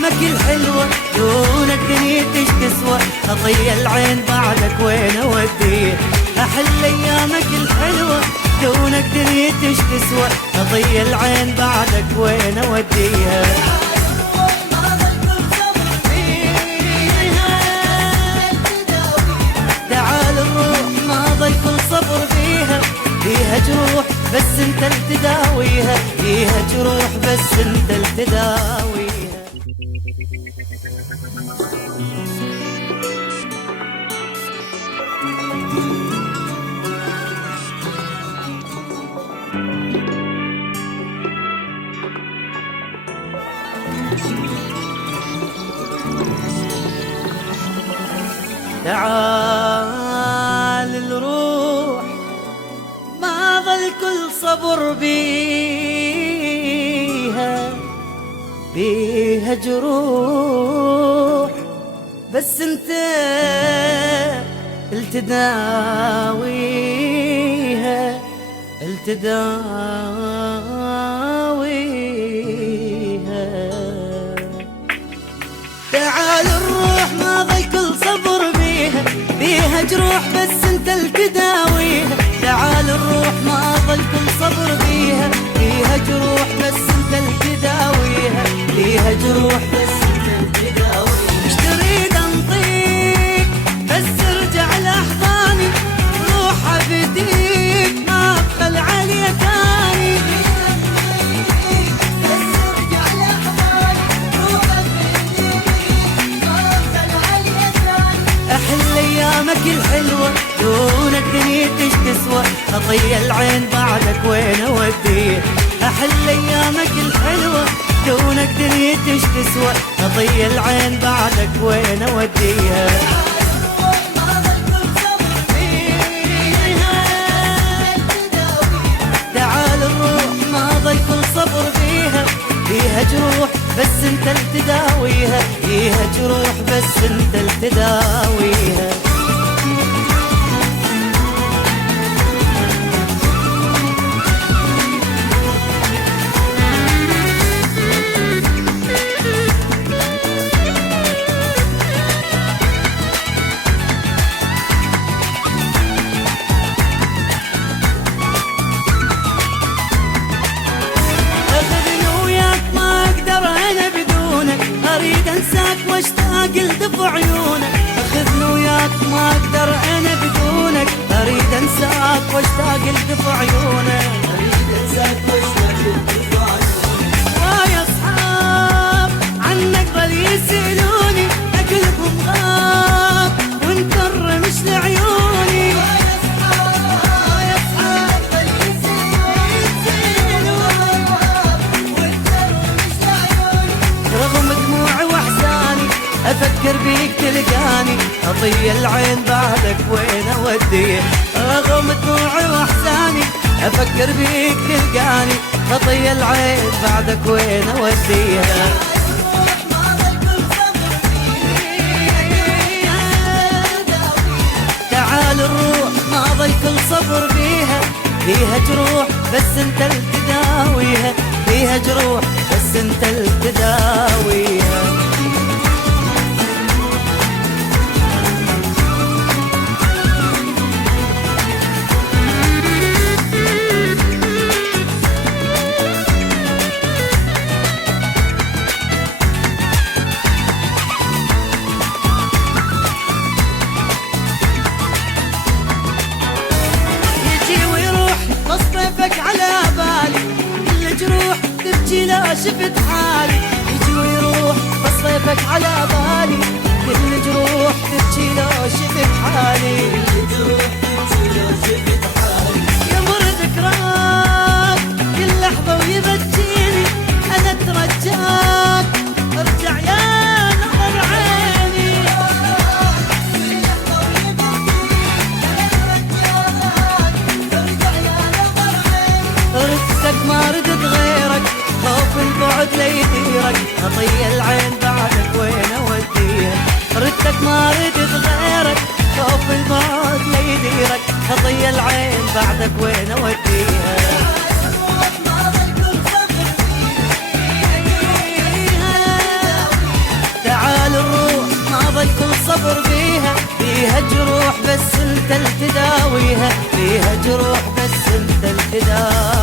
ايامك الحلوة دونك دنيتش تسوى، اضيع العين بعدك وين اوديه. احل ايامك الحلوة دونك دنيتش تسوى، اضيع العين بعدك وين اوديها. تعال نروح ما ضل كل صبر فيها، فيها جروح بس انت اللي تداويها، فيها جروح بس انت اللي تداويها. تعال نروح ما ظل كل صبر بيها، بيها جروح بس انت التداويها، التداويها. تعال نروح ما ظل كل صبر بيها، بيها جروح بس انت التداويها. تعال نروح ما ظل كل صبر بيها، بيها جروح بس انت التداويها، بيها جروح بس انت التداويها. ايش تريد انطيك بس ارجع لاحضاني، روح ابديك ما ابخل عليك اني. احل ايامك الحلوة دونك دنيتش تسوى، اضيع العين بعدك وين اوديه. احل ايامك الحلوة دونك دنيتش تسوى، اضيع العين بعدك وين اوديها. تعال نروح ما ضل كل صبر فيها، فيها جروح بس انت اللي تداويها، فيها جروح بس انت اللي تداويها. اريد انساك واشتاق لدفع عيونك، اخذني وياك ما اقدر انا بدونك. اريد انساك واشتاق لدفع عيونك، اريد انساك واشتاق لدفع عيونك. ويا اصحاب عنك ظل يسالوني، اقلبهم غاب وانكر مش لعيوني. ويا اصحاب ظل يسالوني وانكر مش لعيوني. رغم دموعي واحزاني افكر بيك تلقاني، اضيع العين بعدك وين اوديه. رغم دموعي واحزاني افكر بيك تلقاني، اضيع العين بعدك وين اوديها. تعال نروح ما ضل كل صبر بيها، فيها جروح بس انت اللي تداويها، فيها جروح بس انت اللي تداويها. يجي ويروح تصطيفك على بالي، كل جروح تبكي لا شفت حالي. يجي ويروح تصطيفك على بالي، كل جروح تبكي لا شفت حالي. يمر ذكراك كل لحظة ويبكيني، انا اترجاك ارجع يا نظر عيني. ردتك ما ردت غيرك، خوف البعد ليديرك، اضيع العين بعدك وين اوديها. ردتك ما ردت غيرك، خوف البعد ليديرك، اضيع العين بعدك وين اوديها. جروح بس انت التداويها، فيها جروح بس انت التداويها.